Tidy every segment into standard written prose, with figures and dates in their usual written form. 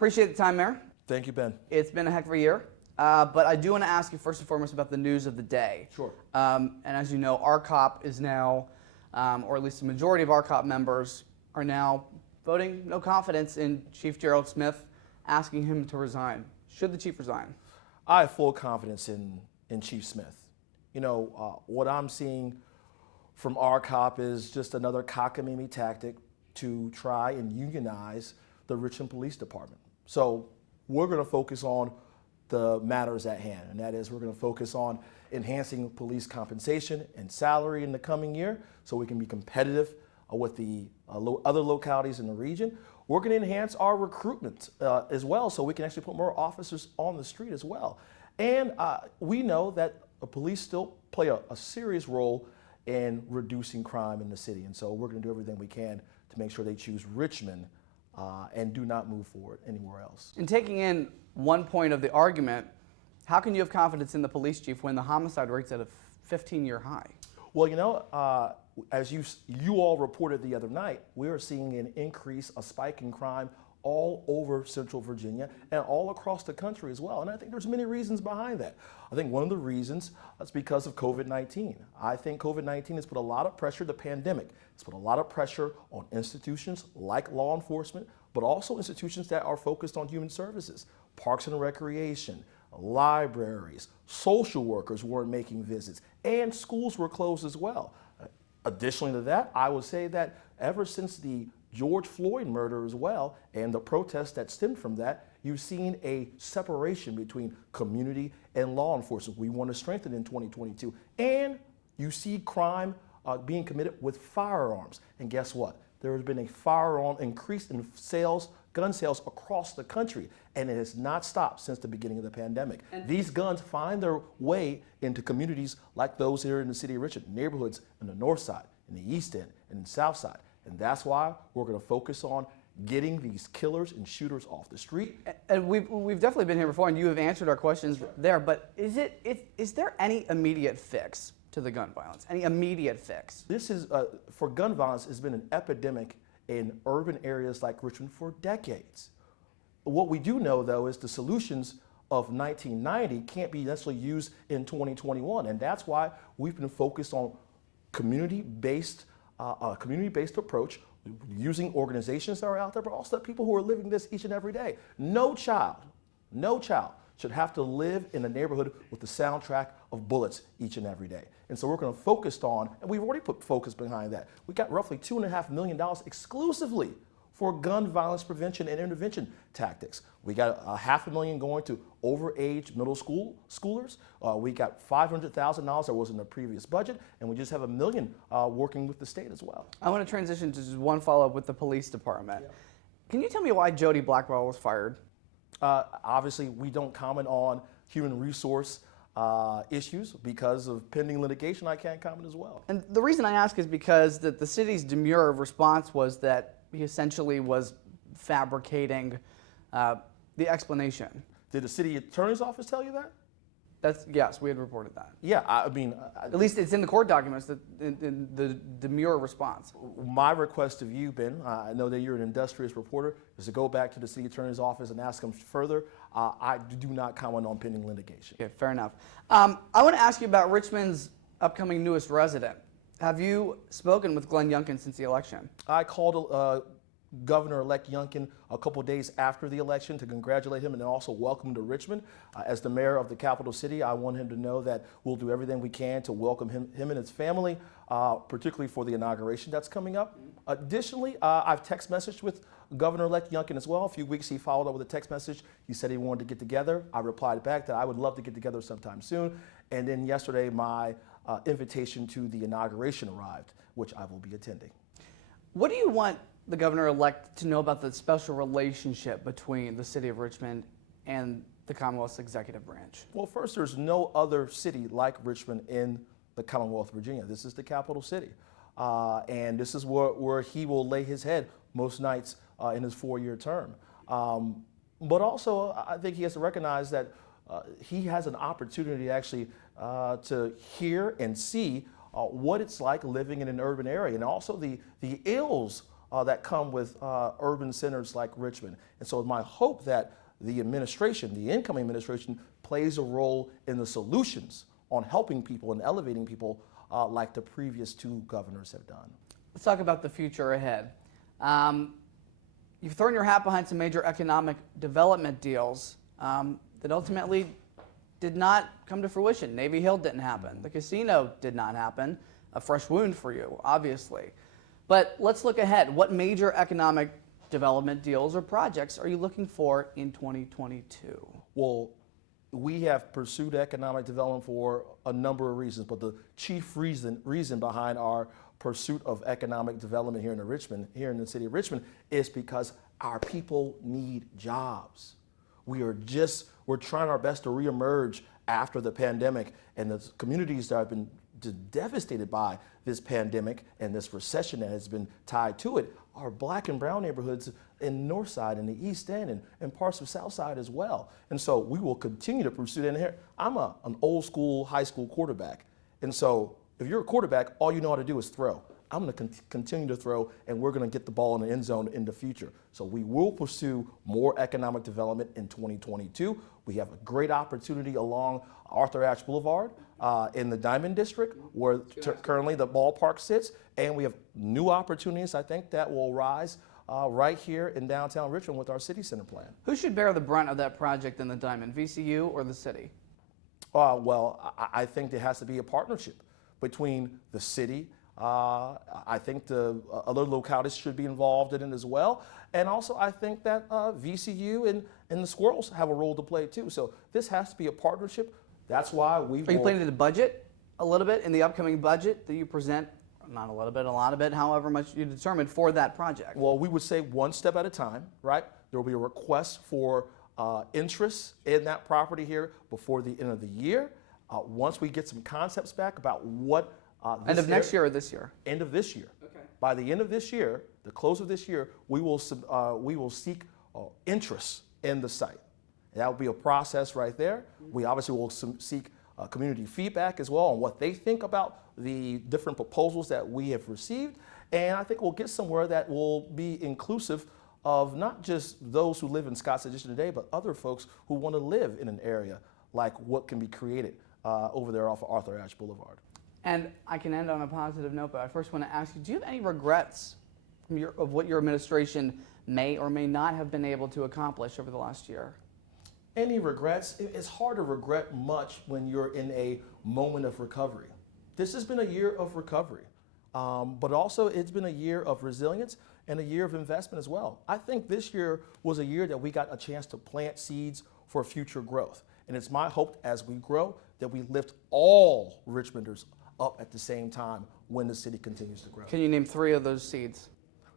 Appreciate the time, Mayor. Thank you, Ben. It's been a heck of a year, but I do want to ask you first and foremost about the news of the day. Sure. And as you know, RCOP is now, or at least the majority of RCOP members are now voting no confidence in Chief Gerald Smith, asking him to resign. Should the chief resign? I have full confidence in Chief Smith. You know, what I'm seeing from RCOP is just another cockamamie tactic to try and unionize the Richmond Police Department. So we're going to focus on the matters at hand, and that is we're going to focus on enhancing police compensation and salary in the coming year so we can be competitive with the other localities in the region. We're going to enhance our recruitment as well so we can actually put more officers on the street as well. And we know that the police still play a serious role in reducing crime in the city. And so we're going to do everything we can to make sure they choose Richmond and do not move forward anywhere else. In taking in one point of the argument, how can you have confidence in the police chief when the homicide rate's at a 15-year high? Well, you know, as you all reported the other night, we are seeing an increase, a spike in crime all over Central Virginia and all across the country as well. And I think there's many reasons behind that. I think one of the reasons is because of COVID-19. I think COVID-19 has put a lot of pressure, the pandemic has put a lot of pressure on institutions like law enforcement, but also institutions that are focused on human services, parks and recreation, libraries, social workers weren't making visits, and schools were closed as well. Additionally to that, I would say that ever since the George Floyd murder as well, and the protests that stemmed from that, you've seen a separation between community and law enforcement. We want to strengthen in 2022. And you see crime being committed with firearms. And guess what? There has been a firearm increase in sales, gun sales across the country, and it has not stopped since the beginning of the pandemic. And these guns find their way into communities like those here in the city of Richmond, neighborhoods in the north side, in the east end, and in the south side. And that's why we're going to focus on getting these killers and shooters off the street. And we've definitely been here before, and you have answered our questions there, but is there any immediate fix to the gun violence? Any immediate fix? This is, for gun violence, has been an epidemic in urban areas like Richmond for decades. What we do know, though, is the solutions of 1990 can't be necessarily used in 2021, and that's why we've been focused on community-based approach, using organizations that are out there, but also the people who are living this each and every day. No child should have to live in a neighborhood with the soundtrack of bullets each and every day. And so we're going to focus on, and we've already put focus behind that. We got roughly $2.5 million exclusively for gun violence prevention and intervention tactics. We got $500,000 going to overage middle schoolers. We got $500,000 that was in the previous budget, and we just have $1 million working with the state as well. I want to transition to just one follow-up with the police department. Yeah. Can you tell me why Jody Blackwell was fired? Obviously, we don't comment on human resource issues because of pending litigation. I can't comment as well. And the reason I ask is because the city's demure response was that he essentially was fabricating the explanation. Did the city attorney's office tell you that? Yes, we had reported that. Yeah, I mean, at least it's in the court documents, the demure response. My request of you, Ben, I know that you're an industrious reporter, is to go back to the city attorney's office and ask them further. I do not comment on pending litigation. Okay, fair enough. I want to ask you about Richmond's upcoming newest resident. Have you spoken with Glenn Youngkin since the election? I called Governor-elect Youngkin a couple days after the election to congratulate him and then also welcome him to Richmond. As the mayor of the capital city, I want him to know that we'll do everything we can to welcome him and his family, particularly for the inauguration that's coming up. Additionally, I've text messaged with Governor-elect Youngkin as well. A few weeks he followed up with a text message. He said he wanted to get together. I replied back that I would love to get together sometime soon. And then yesterday my invitation to the inauguration arrived, which I will be attending. What do you want the governor-elect to know about the special relationship between the city of Richmond and the Commonwealth's executive branch? Well, first, there's no other city like Richmond in the Commonwealth of Virginia. This is the capital city. And this is where he will lay his head most nights in his 4-year term. But also, I think he has to recognize that he has an opportunity actually to hear and see what it's like living in an urban area, and also the ills that come with urban centers like Richmond. And so it's my hope that the administration, the incoming administration, plays a role in the solutions on helping people and elevating people like the previous two governors have done. Let's talk about the future ahead. You've thrown your hat behind some major economic development deals that ultimately did not come to fruition. Navy Hill didn't happen. The casino did not happen. A fresh wound for you, obviously. But let's look ahead. What major economic development deals or projects are you looking for in 2022? Well, we have pursued economic development for a number of reasons, but the chief reason behind our pursuit of economic development here in the city of Richmond, is because our people need jobs. We're trying our best to reemerge after the pandemic, and the communities that have been devastated by this pandemic and this recession that has been tied to it are black and brown neighborhoods in the north side and the east end and parts of south side as well. And so we will continue to pursue that. And here, I'm an old school high school quarterback. And so if you're a quarterback, all you know how to do is throw. I'm going to continue to throw, and we're going to get the ball in the end zone in the future. So we will pursue more economic development in 2022. We have a great opportunity along Arthur Ashe Boulevard in the Diamond District, where currently the ballpark sits, and we have new opportunities, I think, that will rise right here in downtown Richmond with our city center plan. Who should bear the brunt of that project in the Diamond, VCU or the city? Well, I think there has to be a partnership between the city. I think the other localities should be involved in it as well. And also, I think that VCU and the Squirrels have a role to play too. So this has to be a partnership. That's why we. Are you planning to budget a little bit in the upcoming budget that you present? Not a little bit, a lot of it, however much you determine for that project. Well, we would say one step at a time, right? There will be a request for interest in that property here before the end of the year. Once we get some concepts back about what end of next year or this year? End of this year. Okay. By the end of this year, the close of this year, we will seek interest in the site. That will be a process right there. We obviously will seek community feedback as well on what they think about the different proposals that we have received. And I think we'll get somewhere that will be inclusive of not just those who live in Scotts Addition today, but other folks who want to live in an area like what can be created over there off of Arthur Ashe Boulevard. And I can end on a positive note, but I first want to ask you, do you have any regrets of what your administration may or may not have been able to accomplish over the last year? Any regrets? It's hard to regret much when you're in a moment of recovery. This has been a year of recovery, but also it's been a year of resilience and a year of investment as well. I think this year was a year that we got a chance to plant seeds for future growth. And it's my hope as we grow that we lift all Richmonders up at the same time when the city continues to grow. Can you name 3 of those seeds?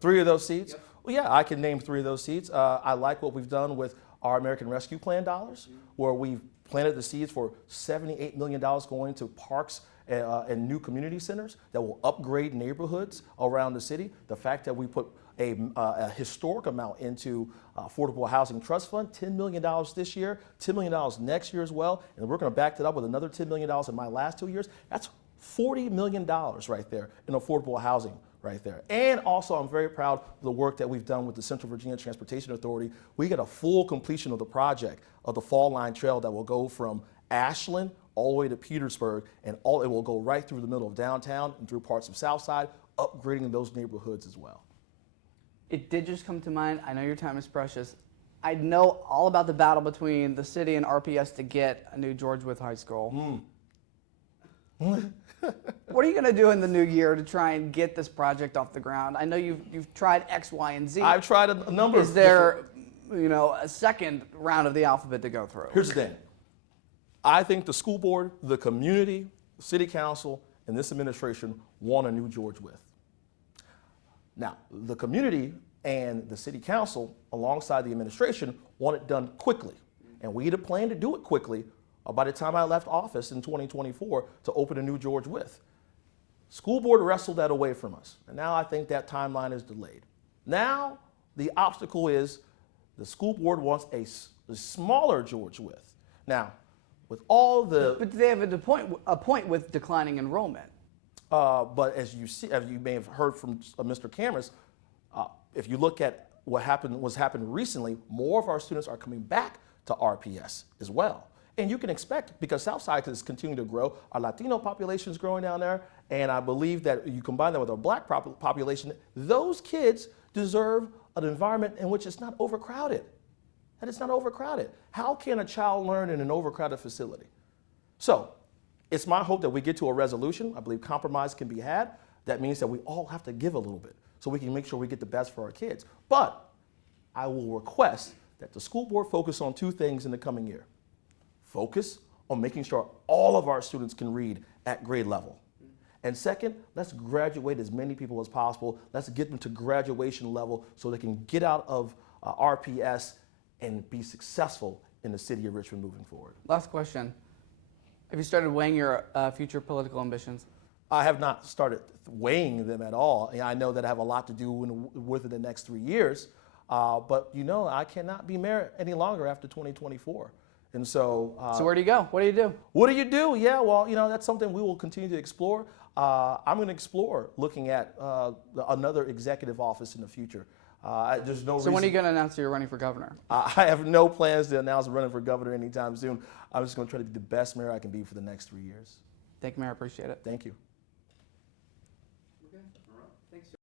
3 of those seeds? Yep. Well, yeah, I can name 3 of those seeds. I like what we've done with our American Rescue Plan dollars, where we've planted the seeds for $78 million going to parks and new community centers that will upgrade neighborhoods around the city. The fact that we put a historic amount into Affordable Housing Trust Fund, $10 million this year, $10 million next year as well, and we're going to back that up with another $10 million in my last 2 years. That's $40 million right there in affordable housing right there. And also, I'm very proud of the work that we've done with the Central Virginia Transportation Authority. We get a full completion of the project of the Fall Line Trail that will go from Ashland all the way to Petersburg, and it will go right through the middle of downtown and through parts of Southside, upgrading those neighborhoods as well. It did just come to mind. I know your time is precious. I know all about the battle between the city and RPS to get a new George Wythe High School. What are you going to do in the new year to try and get this project off the ground? I know you've tried X, Y, and Z. I've tried a number. Is there, a second round of the alphabet to go through? Here's the thing. I think the school board, the community, the city council, and this administration want a new George Wythe. Now, the community and the city council, alongside the administration, want it done quickly. And we had a plan to do it quickly by the time I left office in 2024 to open a new George Wythe. School board wrestled that away from us. And now I think that timeline is delayed. Now, the obstacle is the school board wants a smaller George Wythe. Now, with all the... But they have a point with declining enrollment. But as you see, as you may have heard from Mr. Cameras, If you look at what's happened recently, more of our students are coming back to RPS as well. And you can expect, because Southside is continuing to grow, our Latino population is growing down there, and I believe that you combine that with our Black population, those kids deserve an environment in which it's not overcrowded. That it's not overcrowded. How can a child learn in an overcrowded facility? So, it's my hope that we get to a resolution. I believe compromise can be had. That means that we all have to give a little bit so we can make sure we get the best for our kids. But I will request that the school board focus on two things in the coming year. Focus on making sure all of our students can read at grade level. And second, let's graduate as many people as possible. Let's get them to graduation level so they can get out of RPS and be successful in the city of Richmond moving forward. Last question. Have you started weighing your future political ambitions? I have not started weighing them at all. I know that I have a lot to do within the next 3 years, but I cannot be mayor any longer after 2024. And so where do you go? What do you do? What do you do? Yeah, well, that's something we will continue to explore. I'm going to explore looking at another executive office in the future. There's no reason. So when are you going to announce that you're running for governor? I have no plans to announce I'm running for governor anytime soon. I'm just going to try to be the best mayor I can be for the next 3 years. Thank you, Mayor. I appreciate it. Thank you.